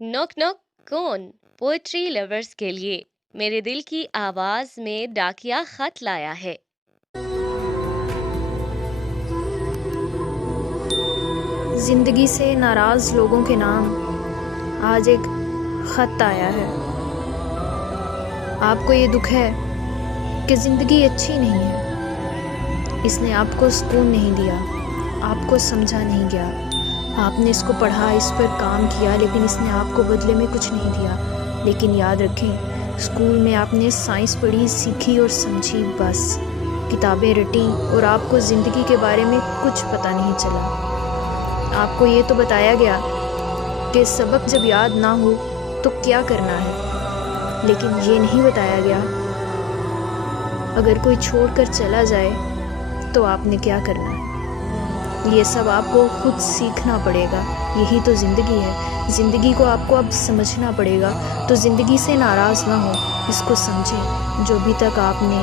نوک نوک کون؟ Poetry lovers کے لیے میرے دل کی آواز میں ڈاکیا خط لایا ہے۔ زندگی سے ناراض لوگوں کے نام آج ایک خط آیا ہے۔ آپ کو یہ دکھ ہے کہ زندگی اچھی نہیں ہے، اس نے آپ کو سکون نہیں دیا، آپ کو سمجھا نہیں گیا، آپ نے اس کو پڑھا، اس پر کام کیا، لیکن اس نے آپ کو بدلے میں کچھ نہیں دیا۔ لیکن یاد رکھیں، اسکول میں آپ نے سائنس پڑھی، سیکھی اور سمجھی، بس کتابیں رٹیں اور آپ کو زندگی کے بارے میں کچھ پتہ نہیں چلا۔ آپ کو یہ تو بتایا گیا کہ سبق جب یاد نہ ہو تو کیا کرنا ہے، لیکن یہ نہیں بتایا گیا اگر کوئی چھوڑ کر چلا جائے تو آپ نے کیا کرنا ہے۔ یہ سب آپ کو خود سیکھنا پڑے گا، یہی تو زندگی ہے۔ زندگی کو آپ کو اب سمجھنا پڑے گا، تو زندگی سے ناراض نہ ہو، اس کو سمجھیں۔ جو ابھی تک آپ نے